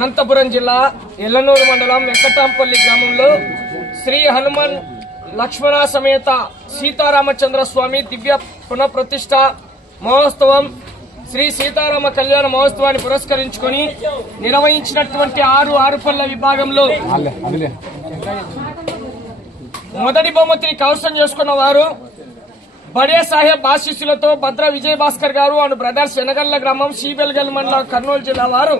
అనంతపురం జిల్లా ఎల్లనూరు మండలం వెంకటాంపల్లి గ్రామంలో శ్రీ హనుమాన్ లక్ష్మణ సమేత సీతారామచంద్ర స్వామి దివ్య పునఃప్రతిష్ఠ మహోత్సవం శ్రీ సీతారామ కళ్యాణ మహోత్సవాన్ని పురస్కరించుకుని నిర్వహించినటువంటి ఆరుపల్ల విభాగంలో మొదటి బహుమతిని కైవసం చేసుకున్న వారు బడే సాహెబ్ ఆశీస్సులతో భద్ర విజయ్ భాస్కర్ గారు అండ్ బ్రదర్స్ ఎనగల్ల గ్రామం సీబెల్గల్ మండలం కర్నూలు జిల్లా వారు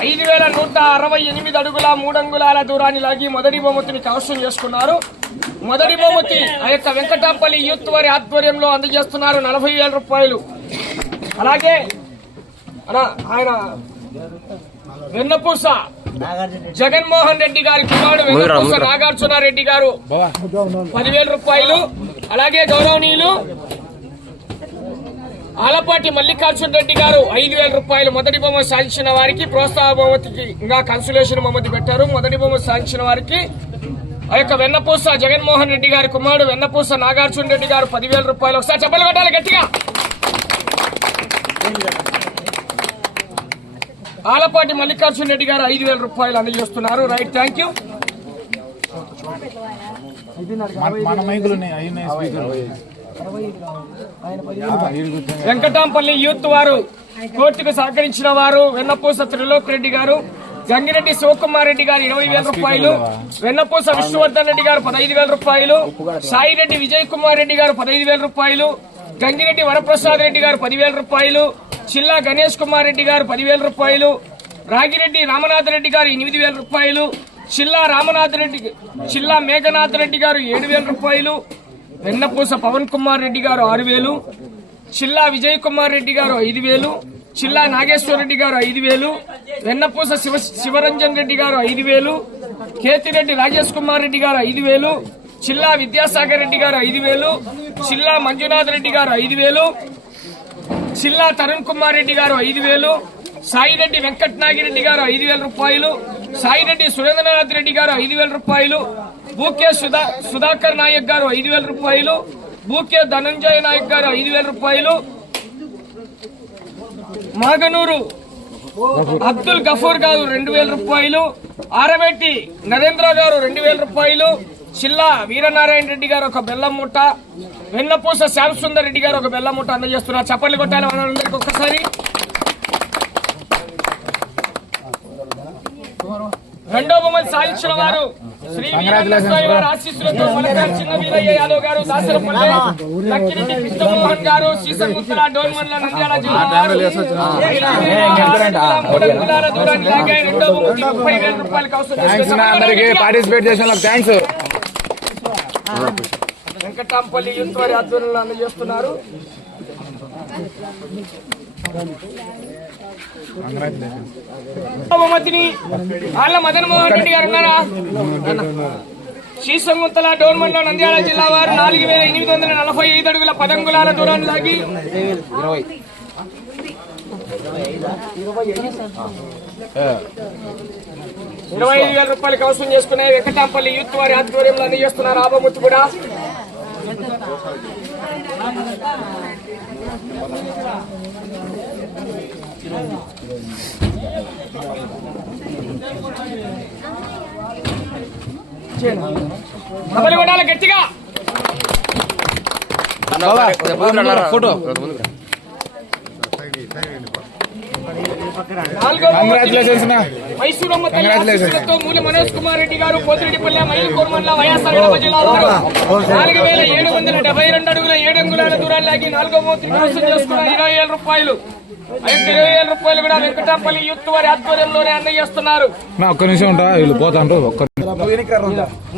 5168 అడుగుల 3 అంగుళాల దూరాన్ని లాగి మొదటి బహుమతిని కైవసం చేసుకున్నారు. మొదటి బహుమతి ఆ యొక్క వెంకటాంపల్లి యూత్ వారి ఆధ్వర్యంలో అందజేస్తున్నారు 40,000 రూపాయలు. అలాగే ఆయన వెన్నపూస జగన్మోహన్ రెడ్డి గారి కుమారుడు వెన్నపూస నాగార్జునారెడ్డి గారు 10,000 రూపాయలు. అలాగే గౌరవనీయులు ఆలపాటి మల్లికార్జున రెడ్డి గారు 5,000 రూపాయలు మొదటి బహుమతి సాధించిన వారికి ప్రోత్సాహ బహుమతికి ఇంకా కన్సులేషన్ బహుమతి పెట్టారు. మొదటి బహుమతి సాధించిన వారికి ఆ యొక్క వెన్నపూస జగన్మోహన్ రెడ్డి గారి కుమారుడు వెన్నపూస నాగార్జున రెడ్డి గారు 10,000 రూపాయలు. ఒకసారి చెప్పలు కొట్టాలి గట్టిగా. ఆలపాటి మల్లికార్జున రెడ్డి గారు 5,000 రూపాయలు అందజేస్తున్నారు. Right, thank you. Venkatampalli youth వారు కోర్టుకు సహకరించిన వారు వెన్నపూస త్రిలోక్ రెడ్డి గారు, గంగిరెడ్డి శివకుమార్ రెడ్డి గారు 20,000 రూపాయలు, వెన్నపూస విష్ణువర్ధన్ రెడ్డి గారు 15,000 రూపాయలు, సాయిరెడ్డి విజయ్ కుమార్ రెడ్డి గారు 15,000 రూపాయలు, గంగిరెడ్డి వరప్రసాద్ రెడ్డి గారు 10,000 రూపాయలు, చిల్లా గణేష్ కుమార్ రెడ్డి గారు 10,000 రూపాయలు, రాగిరెడ్డి రామనాథ్ రెడ్డి గారు 8,000 రూపాయలు, చిల్లా మేఘనాథ్ రెడ్డి గారు 7,000 రూపాయలు, వెన్నపూస పవన్ కుమార్ రెడ్డి గారు 6,000, చిల్లా విజయ్ కుమార్ రెడ్డి గారు 5,000, చిల్లా నాగేశ్వర రెడ్డి గారు 5,000, వెన్నపూస శివరంజన్ రెడ్డి గారు 5,000, కేతిరెడ్డి రాజేష్ కుమార్ రెడ్డి గారు 5,000, చిల్లా విద్యాసాగర్ రెడ్డి గారు 5,000, చిల్లా మంజునాథ్ రెడ్డి గారు 5,000, చిల్లా తరుణ్ కుమార్ రెడ్డి గారు 5,000, సాయిరెడ్డి వెంకట్ నాగిరెడ్డి గారు 5,000 రూపాయలు, సాయిరెడ్డి సురేంద్రనాథ్ రెడ్డి గారు 5,000 రూపాయలు, బూకే సుధాకర్ నాయక్ గారు 5,000 రూపాయలు, బూకే ధనంజయ నాయక్ గారు 5,000 రూపాయలు, మాగనూరు అబ్దుల్ గఫూర్ గారు 2,000 రూపాయలు, ఆరవెట్టి నరేంద్ర గారు 2,000 రూపాయలు, చిల్లా వీరనారాయణ రెడ్డి గారు ఒక బెల్లం మూట, వెన్నపూస శ్యామ్ సుందర్ రెడ్డి గారు ఒక బెల్లం మూట అందజేస్తున్నారు. చప్పట్లు కొట్టాలి మనందరికి ఒక్కసారి. రెండో బహుమతి సాధించిన వారు శ్రీ వీరస్వామి వారి ఆశీస్సులతో మలకార్ చిన్న వీరయ్య యాదవ్ గారు, దాసరపల్లె లక్కిరెడ్డి కృష్ణమోహన్ గారు, శ్రీశంకుల డోన్మన్ల నంద్యాల జిల్లా వారు 3 అంగుళాల దూరాన్ని లాగాయి. రెండో బహుమతి 30,000 రూపాయలు కౌన్సిల్ వెంకటాంపల్లి యూత్ వారి ఆధ్వర్యంలో అందజేస్తున్నారు. బహుమతిని ఆళ్ల మదన్ మోహన్ రెడ్డి గారు ఉన్నారా? శ్రీశంగుంతల డోన్మన్ల నంద్యాల జిల్లా వారు 4,845 అడుగుల 10 అంగుళాల దూరాన్ని లాగి 25,000 రూపాయలు కౌన్సిల్ చేసుకున్నాయి. వెంకటాంపల్లి యూత్ వారి ఆధ్వర్యంలో అందజేస్తున్నారు. ఆ బహుమతి కూడా గట్టిగా ఫోటో. మైసూరమ్మ మూల మనోజ్ కుమార్ రెడ్డి గారు పోతిరెడ్డిపల్లె మైలుకోర్మల్ల వైఎస్ఆర్ కడప జిల్లా వారు 4,772 అడుగుల 7 అంగుళాల దూరాన్ని లాగి 4వ బహుమతి కైవసం చేసుకున్న 20,000 రూపాయలు. 20,000 రూపాయలు కూడా వెంకటాంపల్లి యూత్ వారి ఆధ్వర్యంలోనే అందజేస్తున్నారు. ఒక్క నిమిషం ఉంటా, వీళ్ళు పోతాంటారు.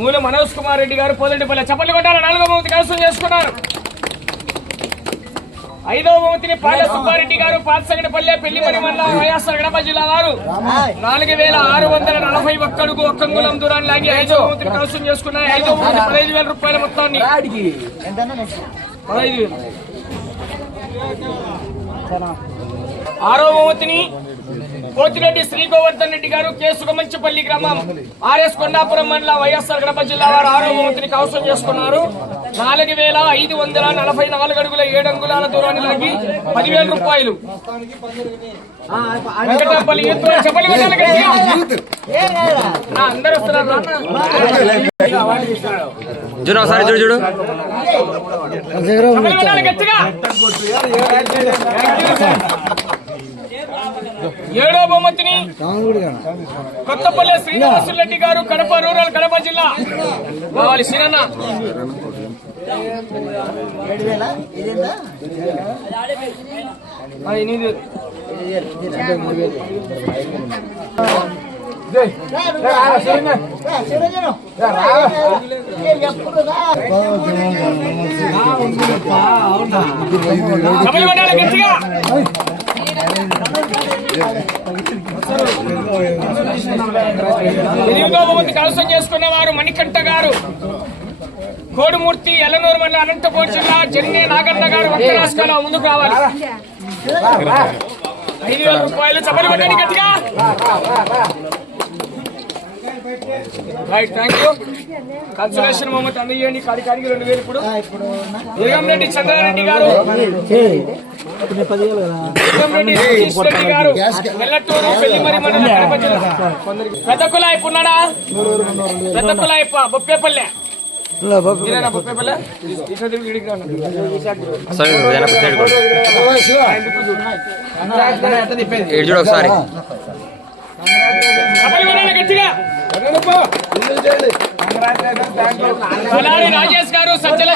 మూల మనోజ్ కుమార్ రెడ్డి గారు పోతిరెడ్డిపల్లె చప్పట్లు కొట్టారు. 4వ బహుమతి కైవసం చేసుకున్నారు. 5వ బహుమతిని పాల సుబ్బారెడ్డి గారు పాతసగడపల్లె పెళ్లిమని మండలం వైఎస్ఆర్ కడప జిల్లా వారు 4,641 అడుగు 1 అంగుళం దూరాన్ని లాగి 5వ బహుమతిని కైవసం చేసుకున్నారు. 5వ బహుమతి 15,000 రూపాయల మొత్తాన్ని 15,000. 6వ బహుమతిని పోతిరెడ్డి శ్రీ గోవర్ధన్ రెడ్డి గారు కె సుగమంచిపల్లి గ్రామం ఆర్ఎస్ కొండాపురం మండలం వైఎస్ఆర్ కడప జిల్లా వారు 6వ బహుమతిని కైవసం చేసుకున్నారు. 4544 అడుగుల 7 అంగుళాల దూరాన్ని లాగి 10,000 రూపాయలు. వెంకటాపల్లి యూత్ చెప్పండి అందరూ వస్తున్నారు. చూడు ఒకసారి చూడు గట్టిగా 7వ బహుమతిని కొత్తపల్లి శ్రీనివాసులు రెడ్డి గారు కడప రూరల్ కడప జిల్లా కావాలి శ్రీరన్న. గట్టిగా 8వ బహుమతి కైవసం చేసుకున్న వారు మణికంఠ గారు కోడుమూర్తి ఎల్లనూరు మండలం అనంతపురం జిల్లా జన్నే నాగన్న గారు ఒక్కరాష్ట్రాల ముందుకు రావాలి. 5,000 రూపాయలు చప్పట్లు కొట్టండి గట్టిగా. Right thank you. కన్సలేషన్ బహుమతి అందజేయండి. కాడికాడికి 2,000. ఇప్పుడు దిగంరెడ్డి చంద్రారెడ్డి గారు దిగంరెడ్డి సతీష్ రెడ్డి గారు వెల్లటూరు పెళ్లిమరి మండలం కడప జిల్లా. పెద్ద కులాయిపు ఉన్నాడా? పెద్ద కులాయిపు బొప్పేపల్లె బొప్పేపల్లె చూడు ఒకసారి గట్టిగా. రాజేష్ గారు సజ్జల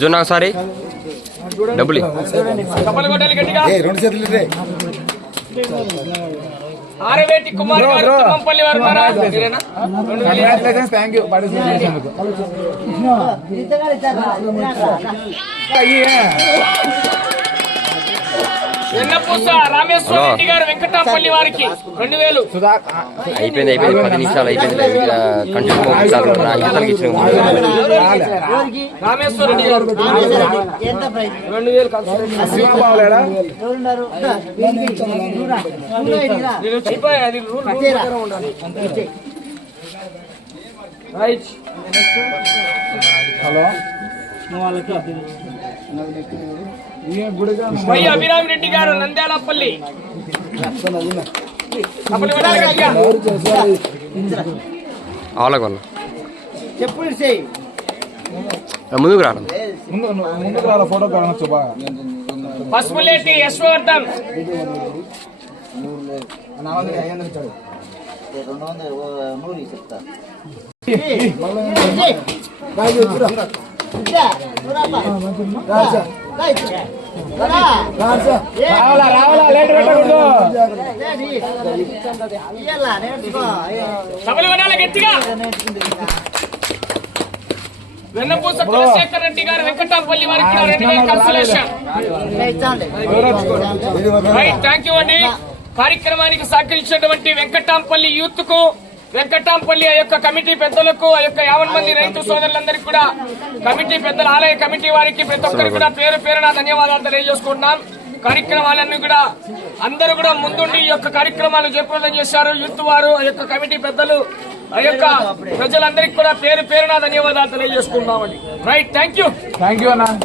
జూన్ ఒకసారి డబ్బులు కప్పలు కొట్టాలి గట్టిగా. ఆరవేటి కుమార్ గారు తిమ్మంపల్లి వారు వెన్నపూస రామేశ్వర రెడ్డి గారు వెంకటాపల్లి వారికి 2,000. అయిపోయింది 10 నిమిషాలు అయిపోయింది. కంటిన్యూ రామేశ్వర రెడ్డి గారు 2,000. రైట్ వై అభిరామ్ రెడ్డి గారు నంద్యాలపల్లి చెప్పుడు ముందుకు రావడం ఫోటో కావచ్చు బాగా పసుపులేటి యశ్వర్ధన్ గట్టిగా. వెన్నపూస కులశేఖర్ రెడ్డి గారు వెంకటాపల్లి వారికి 2,000 కన్సలేషన్. రైట్ థ్యాంక్ యూ అండి. కార్యక్రమానికి సహకరించినటువంటి వెంకటాంపల్లి యూత్ కు, వెంకటాంపల్లి ఆ యొక్క కమిటీ పెద్దలకు, ఆ యొక్క 50 మంది రైతు సోదరులందరికీ కూడా, కమిటీ పెద్దల ఆలయ కమిటీ వారికి ప్రతి ఒక్కరికి కూడా పేరు పేరున ధన్యవాదాలు తెలియజేసుకుంటున్నాం. కార్యక్రమాలన్నీ కూడా అందరూ కూడా ముందుండి ఈ యొక్క కార్యక్రమాలు జయప్రదం చేశారు. యూత్ వారు, ఆ యొక్క కమిటీ పెద్దలు, ఆ యొక్క ప్రజలందరికీ కూడా పేరు పేరున ధన్యవాదాలు తెలియజేసుకుంటున్నామండి. రైట్ థ్యాంక్ యూ అన్న.